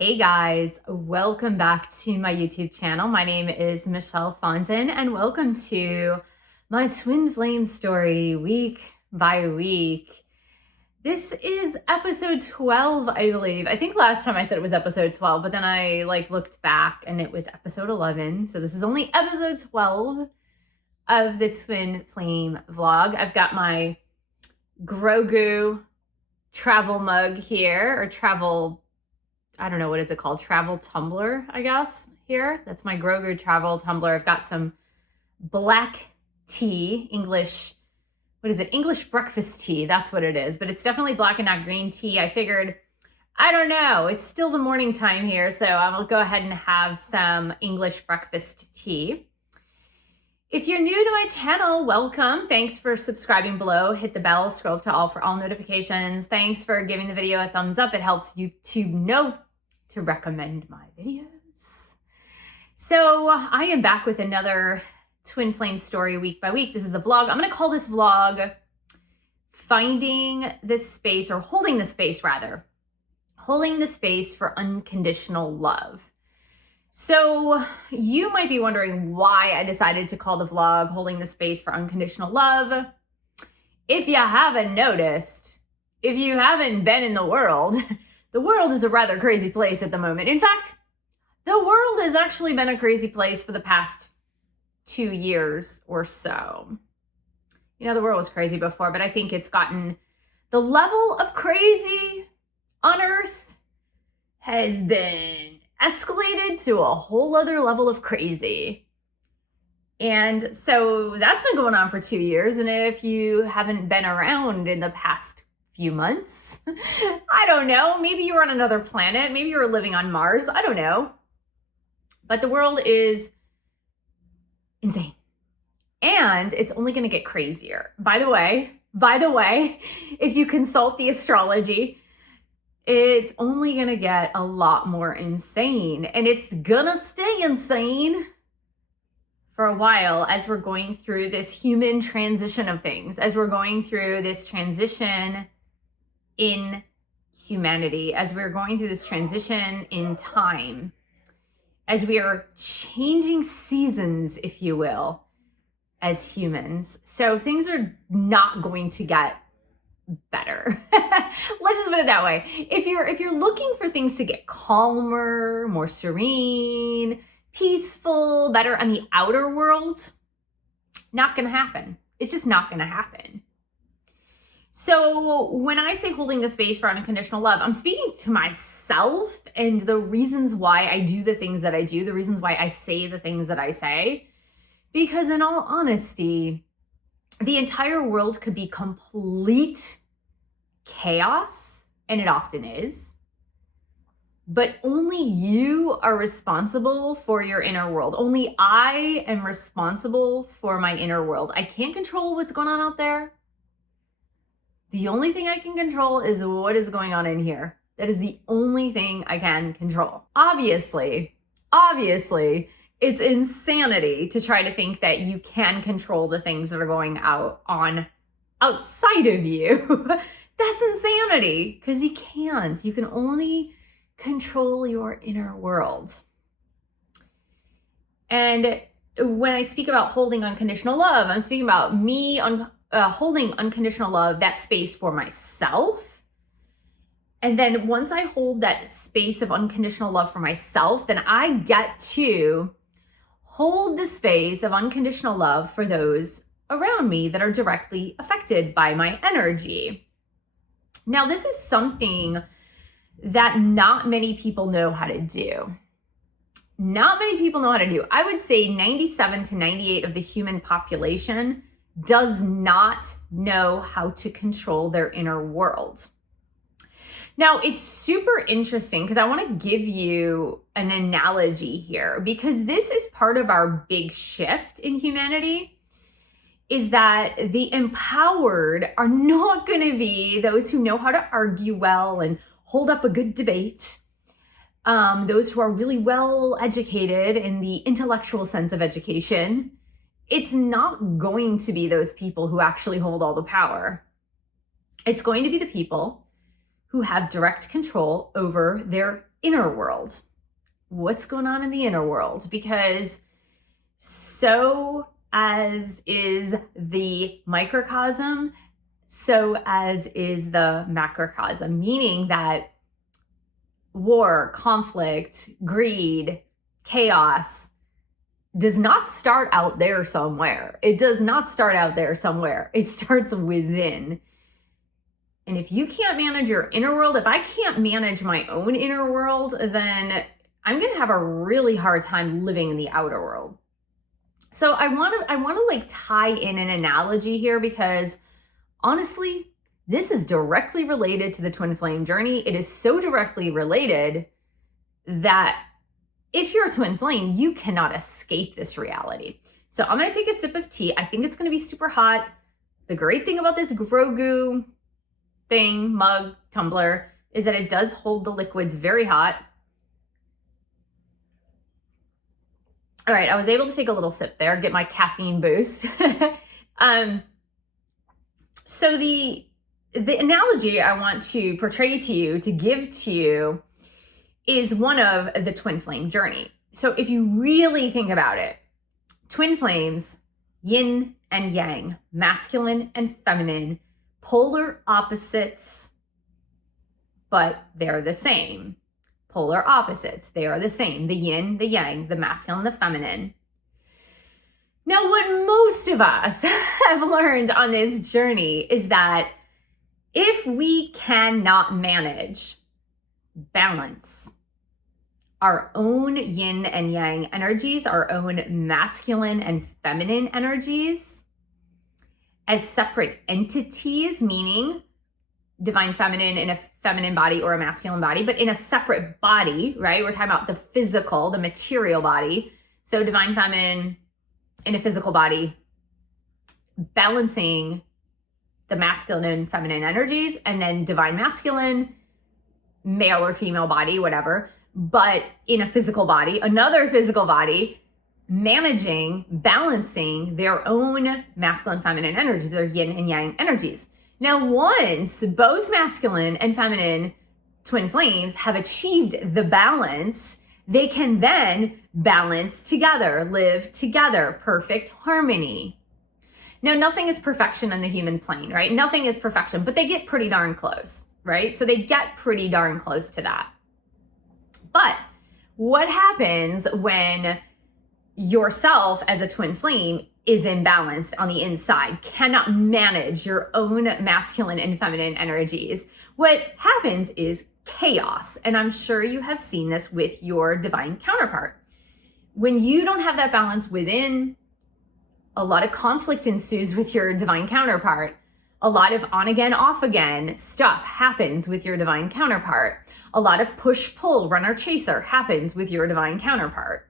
Hey guys, welcome back to my YouTube channel. My name is Michelle Fondin and welcome to my twin flame story week by week. This is episode 12, I believe. I think last time I said it was episode 12, but then I looked back and it was episode 11. So this is only episode 12 of the twin flame vlog. I've got my Grogu travel mug here, or travel, I don't know, what is it called? Travel tumbler, I guess, here. That's my Grogu travel tumbler. I've got some black tea, English, what is it? English breakfast tea, that's what it is. But it's definitely black and not green tea. I figured, I don't know, it's still the morning time here, so I'll go ahead and have some English breakfast tea. If you're new to my channel, welcome. Thanks for subscribing below. Hit the bell, scroll up to all for all notifications. Thanks for giving the video a thumbs up. It helps YouTube know to recommend my videos. So I am back with another twin flame story week by week. This is the vlog. I'm going to call this vlog Finding the Space, or Holding the Space rather. Holding the Space for Unconditional Love. So you might be wondering why I decided to call the vlog Holding the Space for Unconditional Love. If you haven't noticed, if you haven't been in the world is a rather crazy place at the moment. In fact, the world has actually been a crazy place for the past 2 years or so. You know, the world was crazy before, but I think it's gotten, the level of crazy on Earth has been escalated to a whole other level of crazy. And so that's been going on for 2 years. And if you haven't been around in the past few months, I don't know, maybe you were on another planet, maybe you were living on Mars, I don't know. But the world is insane. And it's only going to get crazier. By the way, if you consult the astrology, it's only going to get a lot more insane, and it's gonna stay insane for a while as we're going through this human transition of things, as we're going through this transition in humanity, as we're going through this transition in time, as we are changing seasons, if you will, as humans. So things are not going to get better. Let's just put it that way. If you're looking for things to get calmer, more serene, peaceful, better on the outer world, not gonna happen. It's just not gonna happen. So when I say holding the space for unconditional love, I'm speaking to myself and the reasons why I do the things that I do, the reasons why I say the things that I say. Because in all honesty, the entire world could be complete chaos, and it often is. But only you are responsible for your inner world. Only I am responsible for my inner world. I can't control what's going on out there. The only thing I can control is what is going on in here. That is the only thing I can control. Obviously, it's insanity to try to think that you can control the things that are going outside of you. That's insanity, because you can't. You can only control your inner world. And when I speak about holding unconditional love, I'm speaking about me holding unconditional love, that space for myself. And then once I hold that space of unconditional love for myself, then I get to hold the space of unconditional love for those around me that are directly affected by my energy. Now, this is something that not many people know how to do. Not many people know how to do. I would say 97 to 98 of the human population does not know how to control their inner world. Now, it's super interesting because I want to give you an analogy here, because this is part of our big shift in humanity, is that the empowered are not going to be those who know how to argue well and hold up a good debate. Those who are really well educated in the intellectual sense of education. It's not going to be those people who actually hold all the power. It's going to be the people who have direct control over their inner world. What's going on in the inner world? Because so as is the microcosm, so as is the macrocosm, meaning that war, conflict, greed, chaos does not start out there somewhere. It does not start out there somewhere. It starts within. And if you can't manage your inner world, if I can't manage my own inner world, then I'm going to have a really hard time living in the outer world. So I want to like tie in an analogy here, because honestly, this is directly related to the twin flame journey. It is so directly related that if you're a twin flame, you cannot escape this reality. So I'm going to take a sip of tea. I think it's going to be super hot. The great thing about this Grogu thing, mug, tumbler, is that it does hold the liquids very hot. All right, I was able to take a little sip there, get my caffeine boost. So the analogy I want to portray to you, to give to you, is one of the twin flame journey. So if you really think about it, twin flames, yin and yang, masculine and feminine, polar opposites, but they're the same. Polar opposites, they are the same. The yin, the yang, the masculine, the feminine. Now, what most of us have learned on this journey is that if we cannot manage, balance our own yin and yang energies, our own masculine and feminine energies as separate entities, meaning divine feminine in a feminine body or a masculine body, but in a separate body, right? We're talking about the physical, the material body. So divine feminine in a physical body, balancing the masculine and feminine energies, and then divine masculine, male or female body, whatever, but in a physical body, another physical body, managing, balancing their own masculine, feminine energies, their yin and yang energies. Now, once both masculine and feminine twin flames have achieved the balance, they can then balance together, live together, perfect harmony. Now, nothing is perfection on the human plane, right? Nothing is perfection, but they get pretty darn close, right? So they get pretty darn close to that. But what happens when yourself as a twin flame is imbalanced on the inside, cannot manage your own masculine and feminine energies? What happens is chaos. And I'm sure you have seen this with your divine counterpart. When you don't have that balance within, a lot of conflict ensues with your divine counterpart. A lot of on again, off again stuff happens with your divine counterpart. A lot of push pull, runner chaser happens with your divine counterpart.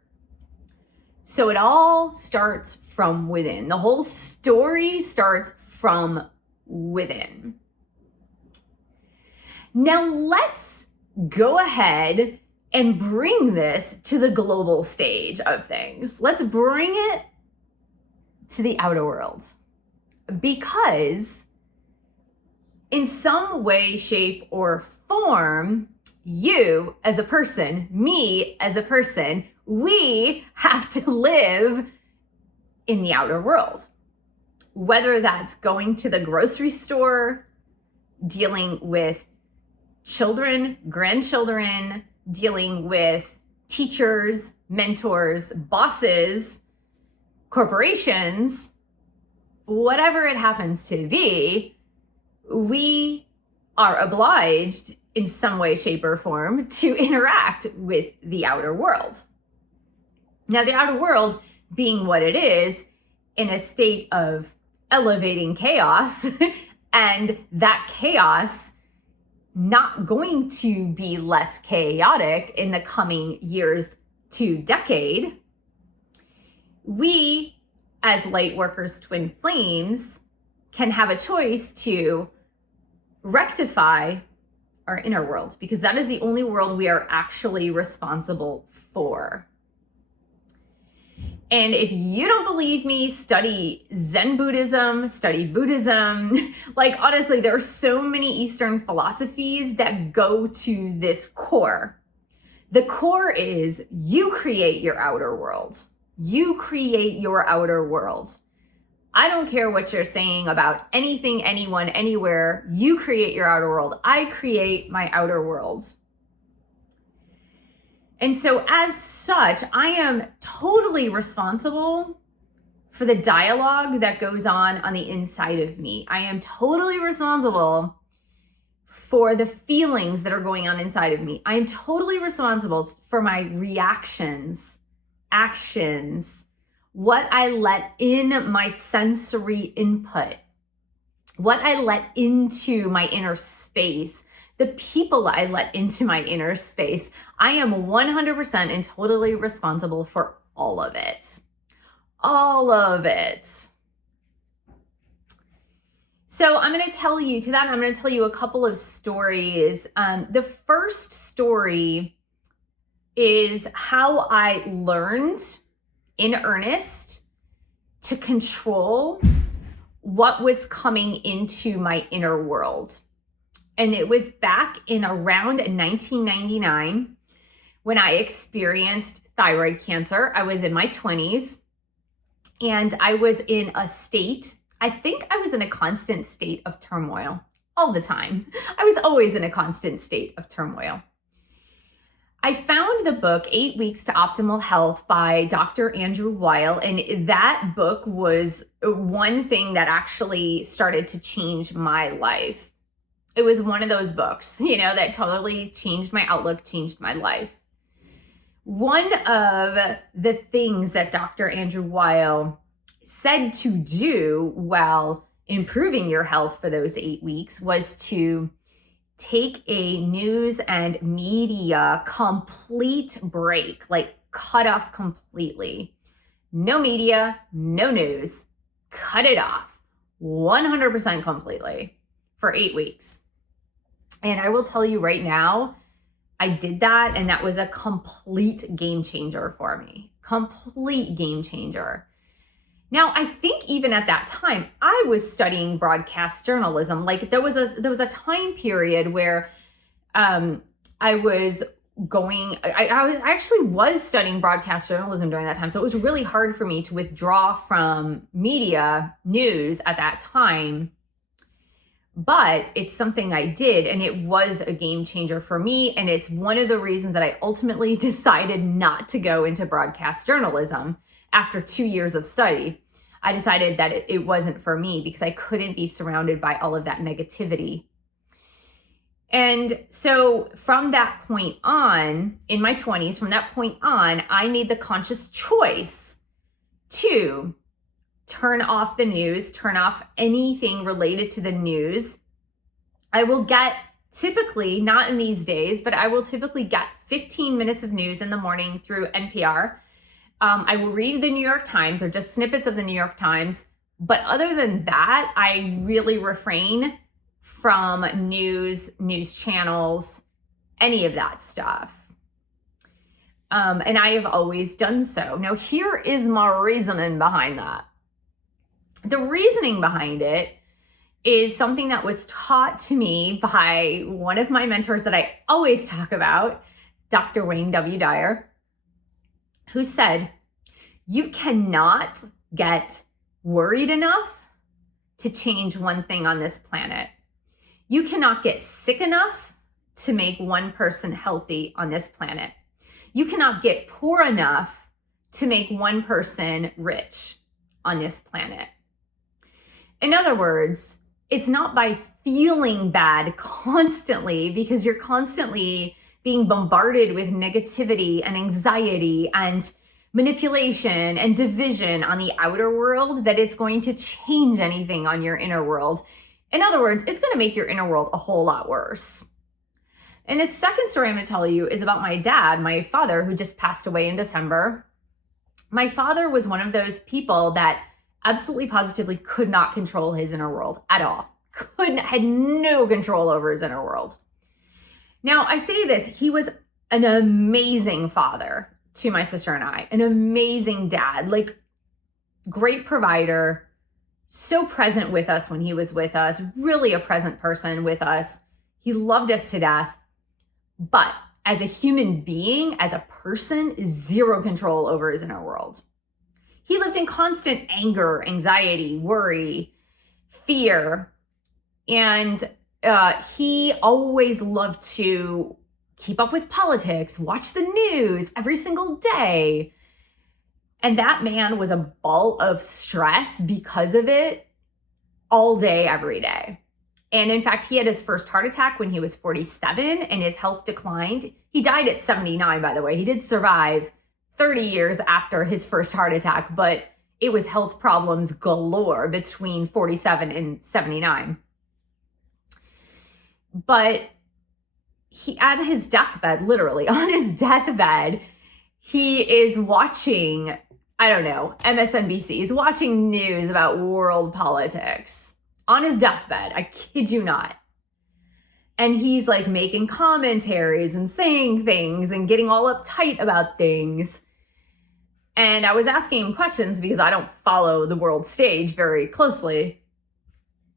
So it all starts from within. The whole story starts from within. Now let's go ahead and bring this to the global stage of things. Let's bring it to the outer world. Because in some way, shape, or form, you as a person, me as a person, we have to live in the outer world. Whether that's going to the grocery store, dealing with children, grandchildren, dealing with teachers, mentors, bosses, corporations, whatever it happens to be, we are obliged in some way, shape, or form to interact with the outer world. Now, the outer world being what it is, in a state of elevating chaos, and that chaos not going to be less chaotic in the coming years to decade, we, as light workers, twin flames, can have a choice to rectify our inner world, because that is the only world we are actually responsible for. And if you don't believe me, study Zen Buddhism, study Buddhism. Like, honestly, there are so many Eastern philosophies that go to this core. The core is you create your outer world. You create your outer world. I don't care what you're saying about anything, anyone, anywhere. You create your outer world. I create my outer world. And so as such, I am totally responsible for the dialogue that goes on the inside of me. I am totally responsible for the feelings that are going on inside of me. I am totally responsible for my reactions, actions, what I let in my sensory input, what I let into my inner space, the people I let into my inner space. I am 100% and totally responsible for all of it. All of it. So I'm going to tell you a couple of stories. The first story is how I learned in earnest to control what was coming into my inner world. And it was back in around 1999 when I experienced thyroid cancer. I was in my 20s and I was in a state, I think I was in a constant state of turmoil all the time. I was always in a constant state of turmoil. I found the book 8 Weeks to Optimal Health by Dr. Andrew Weil, and that book was one thing that actually started to change my life. It was one of those books, that totally changed my outlook, changed my life. One of the things that Dr. Andrew Weil said to do while improving your health for those 8 weeks was to take a news and media complete break, like cut off completely. No media, no news, cut it off 100% completely for 8 weeks. And I will tell you right now, I did that, and that was a complete game changer for me. Complete game changer. Now, I think even at that time, I was studying broadcast journalism. Like there was a time period where I actually was studying broadcast journalism during that time. So it was really hard for me to withdraw from media news at that time. But it's something I did, and it was a game changer for me. And it's one of the reasons that I ultimately decided not to go into broadcast journalism after 2 years of study. I decided that it wasn't for me because I couldn't be surrounded by all of that negativity. And so from that point on, in my 20s, from that point on, I made the conscious choice to turn off the news, turn off anything related to the news. I will get typically, not in these days, but I will typically get 15 minutes of news in the morning through NPR. I will read the New York Times or just snippets of the New York Times. But other than that, I really refrain from news channels, any of that stuff. And I have always done so. Now, here is my reasoning behind that. The reasoning behind it is something that was taught to me by one of my mentors that I always talk about, Dr. Wayne W. Dyer, who said, you cannot get worried enough to change one thing on this planet. You cannot get sick enough to make one person healthy on this planet. You cannot get poor enough to make one person rich on this planet. In other words, it's not by feeling bad constantly because you're constantly being bombarded with negativity and anxiety and manipulation and division on the outer world that it's going to change anything on your inner world. In other words, it's going to make your inner world a whole lot worse. And the second story I'm going to tell you is about my dad, my father, who just passed away in December. My father was one of those people that absolutely positively could not control his inner world at all. Had no control over his inner world. Now, I say this, he was an amazing father to my sister and I, an amazing dad, like great provider, so present with us when he was with us, really a present person with us. He loved us to death. But as a human being, as a person, zero control over his inner world. He lived in constant anger, anxiety, worry, fear, and he always loved to keep up with politics, watch the news every single day. And that man was a ball of stress because of it all day, every day. And in fact, he had his first heart attack when he was 47 and his health declined. He died at 79, by the way. He did survive 30 years after his first heart attack, but it was health problems galore between 47 and 79. But he, at his deathbed, literally on his deathbed, he is watching, I don't know, MSNBC. He's watching news about world politics on his deathbed. I kid you not. And he's like making commentaries and saying things and getting all uptight about things. And I was asking him questions because I don't follow the world stage very closely.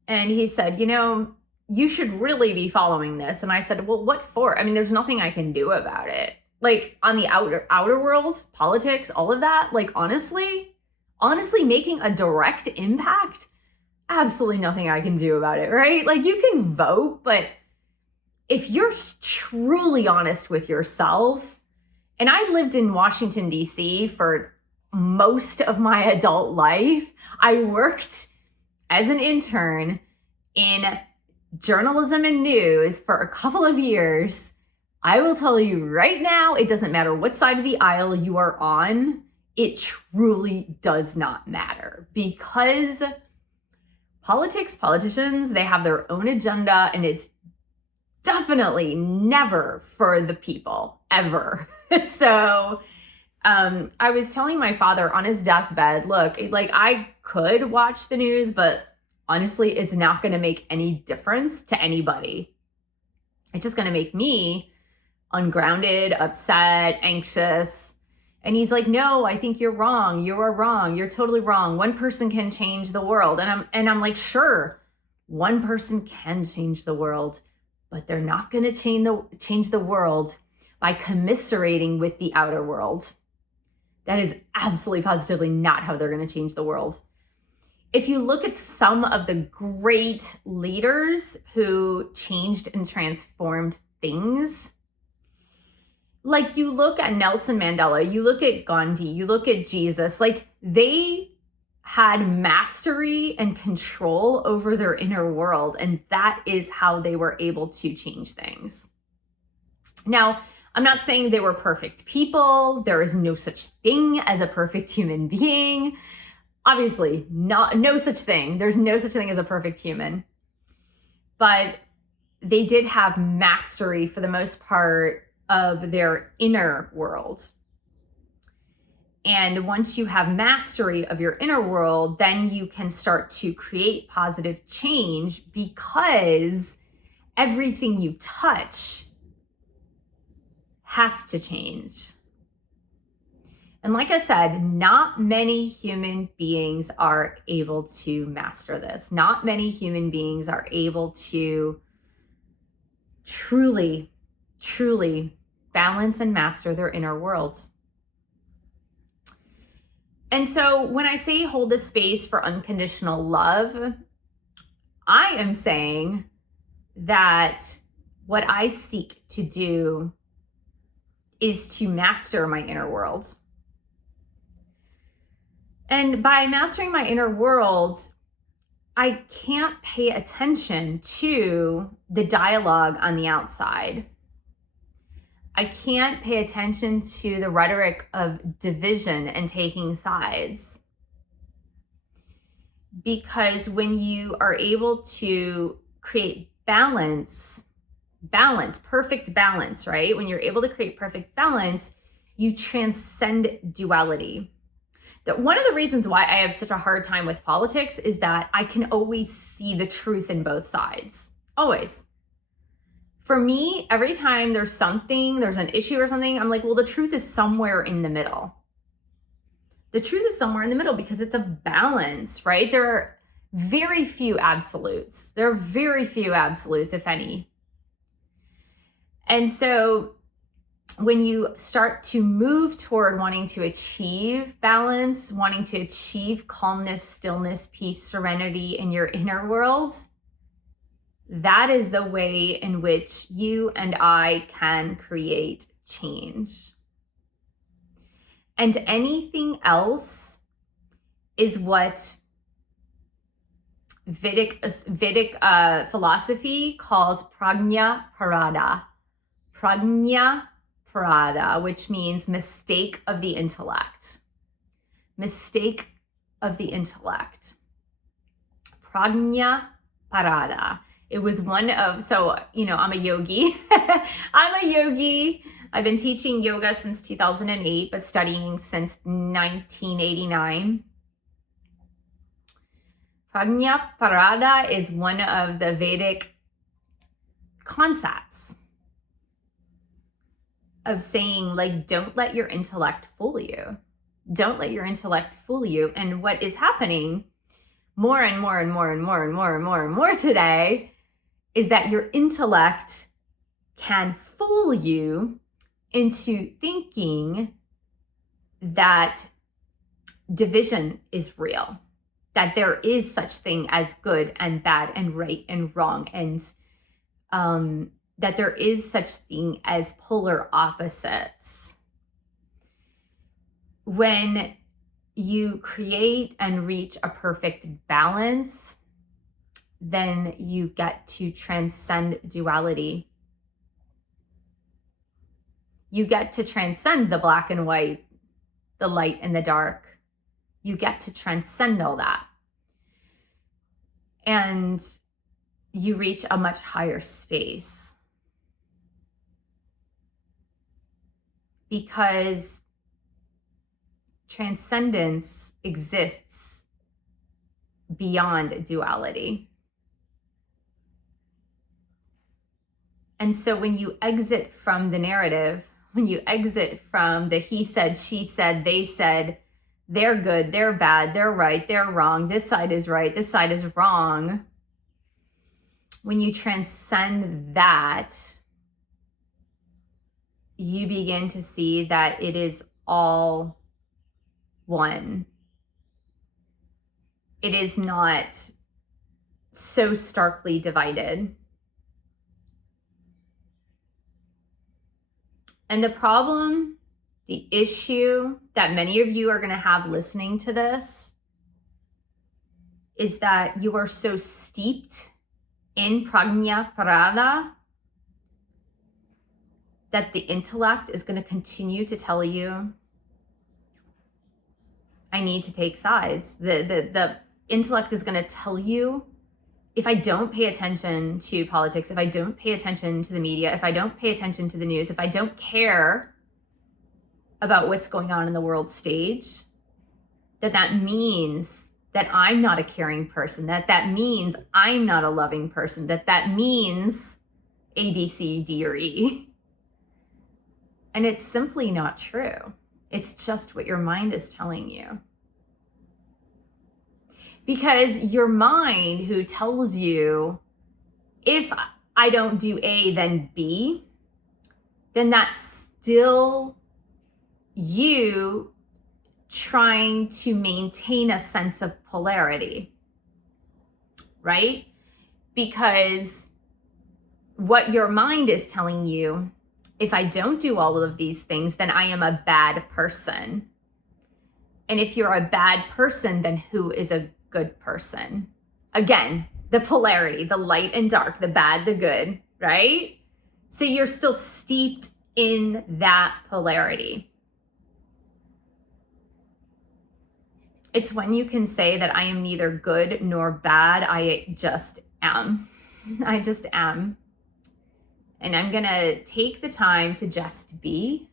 And he said, you know, you should really be following this. And I said, well, what for? I mean, there's nothing I can do about it. Like on the outer world, politics, all of that, like honestly making a direct impact, absolutely nothing I can do about it, right? Like you can vote, but if you're truly honest with yourself, and I lived in Washington, D.C. for most of my adult life. I worked as an intern in journalism and news for a couple of years. I will tell you right now, it doesn't matter what side of the aisle you are on. It truly does not matter because politicians, they have their own agenda and it's definitely never for the people, ever. So I was telling my father on his deathbed, look, like I could watch the news, but honestly, it's not going to make any difference to anybody. It's just going to make me ungrounded, upset, anxious. And he's like, no, I think you're wrong. You are wrong. You're totally wrong. One person can change the world. And I'm like, sure, one person can change the world, but they're not going to change the world by commiserating with the outer world. That is absolutely positively not how they're going to change the world. If you look at some of the great leaders who changed and transformed things, like you look at Nelson Mandela, you look at Gandhi, you look at Jesus, like they had mastery and control over their inner world. And that is how they were able to change things. Now, I'm not saying they were perfect people. There is no such thing as a perfect human being. Obviously, no such thing. There's no such thing as a perfect human. But they did have mastery for the most part of their inner world. And once you have mastery of your inner world, then you can start to create positive change because everything you touch has to change. And like I said, not many human beings are able to master this. Not many human beings are able to truly balance and master their inner world. And so when I say hold the space for unconditional love, I am saying that what I seek to do is to master my inner world. And by mastering my inner world, I can't pay attention to the dialogue on the outside. I can't pay attention to the rhetoric of division and taking sides. Because when you are able to create balance, perfect balance, right? When you're able to create perfect balance, you transcend duality. That one of the reasons why I have such a hard time with politics is that I can always see the truth in both sides. Always. For me, every time there's an issue or something, I'm like, well, the truth is somewhere in the middle. The truth is somewhere in the middle because it's a balance, right? There are very few absolutes. There are very few absolutes, if any. And so when you start to move toward wanting to achieve balance, wanting to achieve calmness, stillness, peace, serenity in your inner world, that is the way in which you and I can create change. And anything else is what Vedic philosophy calls prajna parada. Prajna parada, which means mistake of the intellect. Mistake of the intellect. Prajna parada. It was one of, so, I'm a yogi. I'm a yogi. I've been teaching yoga since 2008, but studying since 1989. Prajna parada is one of the Vedic concepts of saying, like, don't let your intellect fool you. Don't let your intellect fool you. And what is happening more and more and more and more and more and more and more today is that your intellect can fool you into thinking that division is real, that there is such thing as good and bad and right and wrong, and that there is such thing as polar opposites. When you create and reach a perfect balance, then you get to transcend duality. You get to transcend the black and white, the light and the dark. You get to transcend all that. And you reach a much higher space. Because transcendence exists beyond duality. And so when you exit from the narrative, when you exit from the he said, she said, they said, they're good, they're bad, they're right, they're wrong, this side is right, this side is wrong, when you transcend that, you begin to see that it is all one. It is not so starkly divided. And the problem, the issue that many of you are going to have listening to this is that you are so steeped in prajna parada that the intellect is going to continue to tell you, I need to take sides. The intellect is going to tell you, if I don't pay attention to politics, if I don't pay attention to the media, if I don't pay attention to the news, if I don't care about what's going on in the world stage, that means that I'm not a caring person, that means I'm not a loving person, that means A, B, C, D, or E. And it's simply not true. It's just what your mind is telling you. Because your mind, who tells you, if I don't do A, then B, then that's still you trying to maintain a sense of polarity, right? Because what your mind is telling you, if I don't do all of these things, then I am a bad person. And if you're a bad person, then who is a good person? Again, the polarity, the light and dark, the bad, the good, right? So you're still steeped in that polarity. It's when you can say that I am neither good nor bad, I just am. I just am. And I'm going to take the time to just be.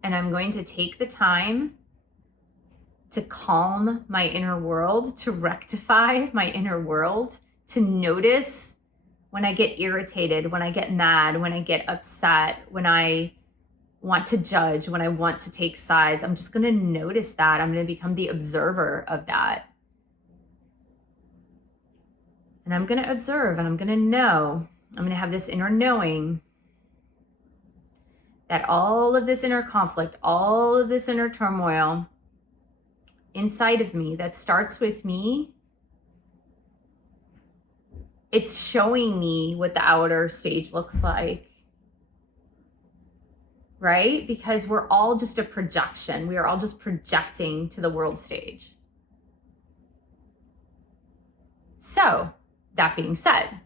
And I'm going to take the time to calm my inner world, to rectify my inner world, to notice when I get irritated, when I get mad, when I get upset, when I want to judge, when I want to take sides. I'm just going to notice that. I'm going to become the observer of that. And I'm going to observe, and I'm going to know. I'm going to have this inner knowing that all of this inner conflict, all of this inner turmoil inside of me that starts with me, it's showing me what the outer stage looks like, right? Because we're all just a projection. We are all just projecting to the world stage. So, that being said,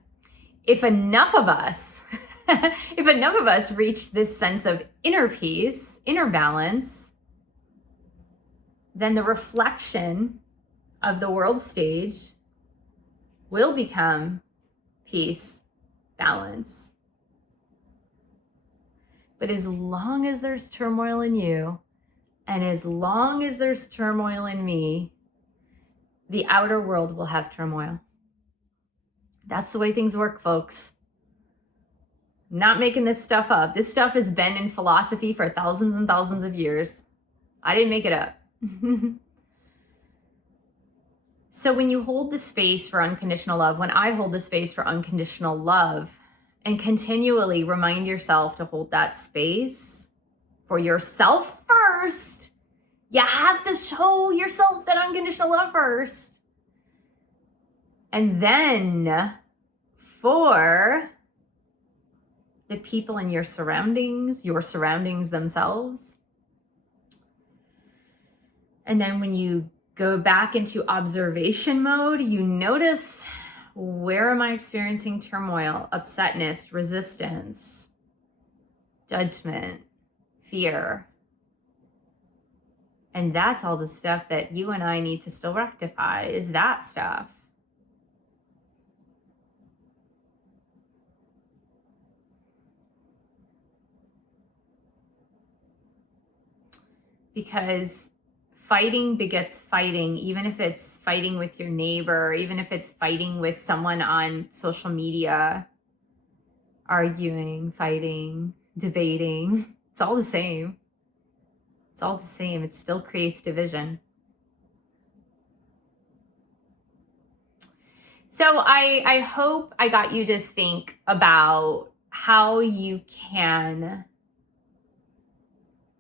if enough of us reach this sense of inner peace, inner balance, then the reflection of the world stage will become peace, balance. But as long as there's turmoil in you, and as long as there's turmoil in me, the outer world will have turmoil. That's the way things work, folks. Not making this stuff up. This stuff has been in philosophy for thousands and thousands of years. I didn't make it up. So when you hold the space for unconditional love, when I hold the space for unconditional love, and continually remind yourself to hold that space for yourself first, you have to show yourself that unconditional love first. And then for the people in your surroundings themselves. And then when you go back into observation mode, you notice, where am I experiencing turmoil, upsetness, resistance, judgment, fear? And that's all the stuff that you and I need to still rectify, is that stuff. Because fighting begets fighting, even if it's fighting with your neighbor, even if it's fighting with someone on social media, arguing, fighting, debating. It's all the same. It's all the same. It still creates division. So I hope I got you to think about how you can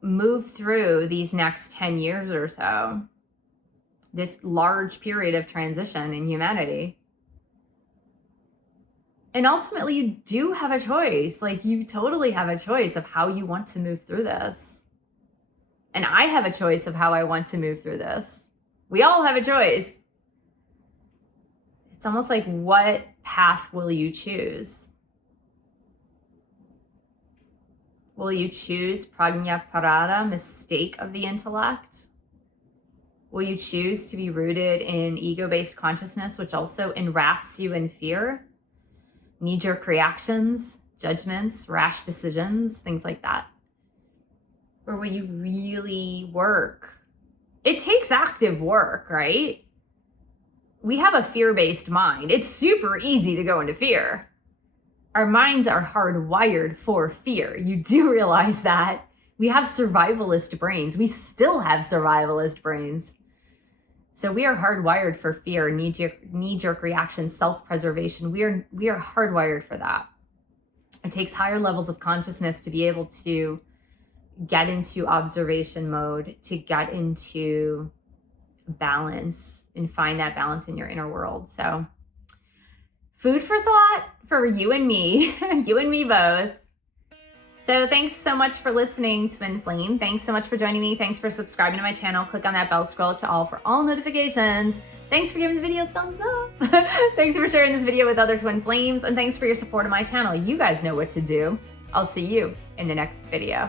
move through these next 10 years or so, this large period of transition in humanity. And ultimately, you do have a choice. Like, you totally have a choice of how you want to move through this. And I have a choice of how I want to move through this. We all have a choice. It's almost like, what path will you choose? Will you choose prajnaparada, mistake of the intellect? Will you choose to be rooted in ego-based consciousness, which also enwraps you in fear, knee-jerk reactions, judgments, rash decisions, things like that? Or will you really work? It takes active work, right? We have a fear-based mind. It's super easy to go into fear. Our minds are hardwired for fear. You do realize that. We have survivalist brains. We still have survivalist brains. So we are hardwired for fear, knee-jerk reaction, self-preservation. We are hardwired for that. It takes higher levels of consciousness to be able to get into observation mode, to get into balance and find that balance in your inner world. So food for thought for you and me, you and me both. So thanks so much for listening, Twin Flame. Thanks so much for joining me. Thanks for subscribing to my channel. Click on that bell, scroll up to all for all notifications. Thanks for giving the video a thumbs up. Thanks for sharing this video with other Twin Flames. And thanks for your support of my channel. You guys know what to do. I'll see you in the next video.